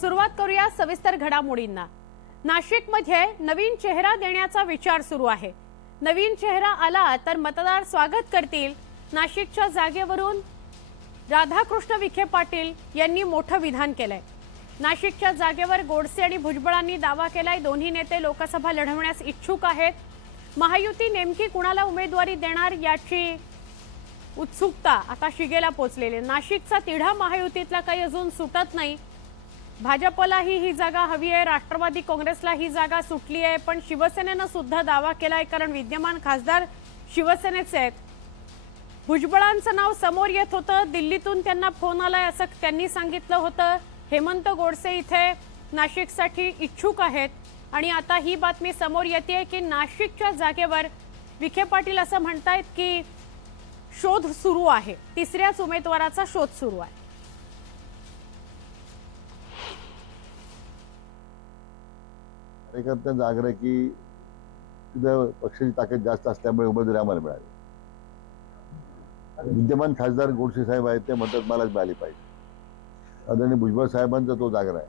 सुरुवात करूया सविस्तर घडामोडींना। नाशिकमध्ये नवीन चेहरा देण्याचा विचार सुरू आहे। नवीन चेहरा आला तर मतदार स्वागत करतील। नाशिकच्या जागेवरून राधाकृष्ण विखे पाटील यांनी मोठं विधान केलंय। नाशिकच्या जागेवर गोडसे आणि भुजबळांनी दावा केलाय। दोन्ही नेते लोकसभा लढवण्यास इच्छुक आहेत। महायुती नेमकी कुणाला उमेदवारी देणार याची उत्सुकता आता शिगेला पोहोचलेली। नाशिकचा तिढा महायुतीतला काही अजून सुटत नाही। भाजपलाही ही जागा हवी आहे, राष्ट्रवादी काँग्रेसला ही जागा सुटली आहे, पण शिवसेनेनं सुद्धा दावा केलाय कारण विद्यमान खासदार शिवसेनेचे आहेत। भुजबळांचं नाव समोर येत होतं, दिल्लीतून त्यांना फोन आलाय असं त्यांनी सांगितलं होतं। हेमंत गोडसे इथे नाशिकसाठी इच्छुक आहेत आणि आता ही बातमी समोर येते की नाशिकच्या जागेवर विखे पाटील असं म्हणतायत की शोध सुरू आहे, तिसऱ्याच उमेदवाराचा शोध सुरू आहे। कार्यकर्त्यांचा आग्रह की तिथं पक्षाची ताकद जास्त असल्यामुळे उमेदवारी आम्हाला मिळाली। विद्यमान खासदार गोडसे साहेब आहेत, ते म्हणतात मलाच मिळाली पाहिजे। आदरणीय भुजबळ साहेबांचा तो आग्रह आहे।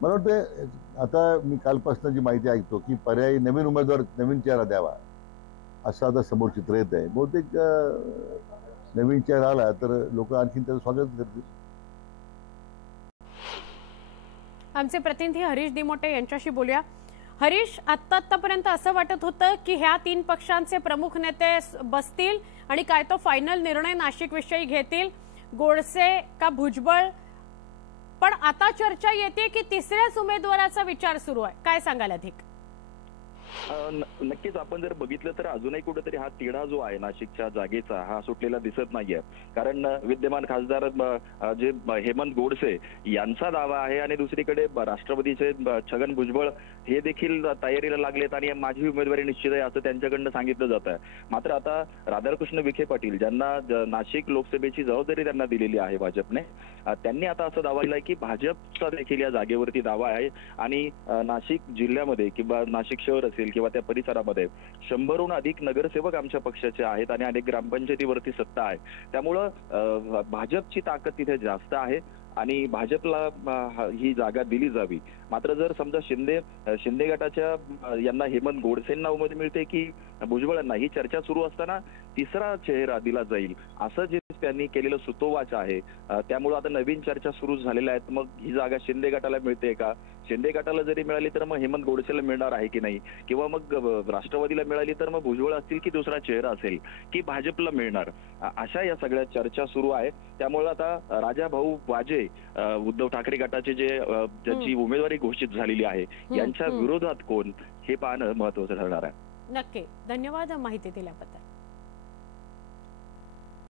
मला वाटतं आता मी कालपासून जी माहिती ऐकतो की पर्यायी नवीन उमेदवार, नवीन चेहरा द्यावा असं आता समोर चित्र येत आहे। बहुतेक नवीन चेहरा आला तर लोक आणखीन त्याचं स्वागत करतील। आमचे प्रतिनिधी हरीश दिमोटे यांच्याशी बोलूया। हरीश, आतापर्यंत असं वाटत होतं की ह्या तीन पक्षांचे प्रमुख नेते बसतील आणि काय तो फायनल निर्णय नाशिक विषयी घेतील, गोडसे का भुजबळ, पण आता चर्चा येते की तिसऱ्याच उमेदवाराचा विचार सुरू आहे। काय सांगाल अधिक? नक्कीच आपण जर बघितलं तर अजूनही कुठेतरी हा तिढा जो आहे नाशिकच्या जागेचा हा सुटलेला दिसत नाहीये। कारण विद्यमान खासदार जे हेमंत गोडसे यांचा दावा आहे आणि दुसरीकडे राष्ट्रवादीचे छगन भुजबळ हे देखील तयारीला लागलेत आणि माझी उमेदवारी निश्चित आहे असं त्यांच्याकडनं सांगितलं जात आहे। मात्र आता राधाकृष्ण विखे पाटील ज्यांना नाशिक लोकसभेची जबाबदारी त्यांना दिलेली आहे भाजपने, त्यांनी आता असं दावा केलाय की भाजपचा देखील या जागेवरती दावा आहे आणि नाशिक जिल्ह्यामध्ये किंवा नाशिक शहर असेल किंवा त्या परिसरामध्ये 100हून अधिक नगरसेवक आमच्या पक्षाचे आहेत आणि अनेक ग्रामपंचायतीवरती सत्ता आहे। त्यामुळं भाजपची ताकद तिथे जास्त आहे आणि भाजपला ही जागा दिली जावी। मात्र जर समजा शिंदे गटाच्या यांना हेमंत गोडसेंना उमेदवारी मिळते की भुजबळांना, ही चर्चा सुरू असताना तिसरा चेहरा दिला जाईल असं जे त्यांनी केलेलं सुतोवाच आहे। त्यामुळे आता नवीन चर्चा सुरू झालेल्या आहेत। मग ही जागा शिंदे गटाला मिळते का? शिंदे गटाला जरी मिळाली तर मग हेमंत गोडसेला मिळणार आहे की नाही, किंवा मग राष्ट्रवादीला मिळाली तर मग भुजबळ असतील की दुसरा चेहरा असेल की भाजपला मिळणार, अशा या सगळ्या चर्चा सुरू आहे। त्यामुळे आता राजा भाऊ वाजे उद्धव ठाकरे गटाचे ज्याची उमेदवारी घोषित झालेली आहे यांच्या विरोधात कोण हे पाहणं महत्त्वाचं ठरणार आहे। नक्की, धन्यवाद माहिती दिल्याबद्दल।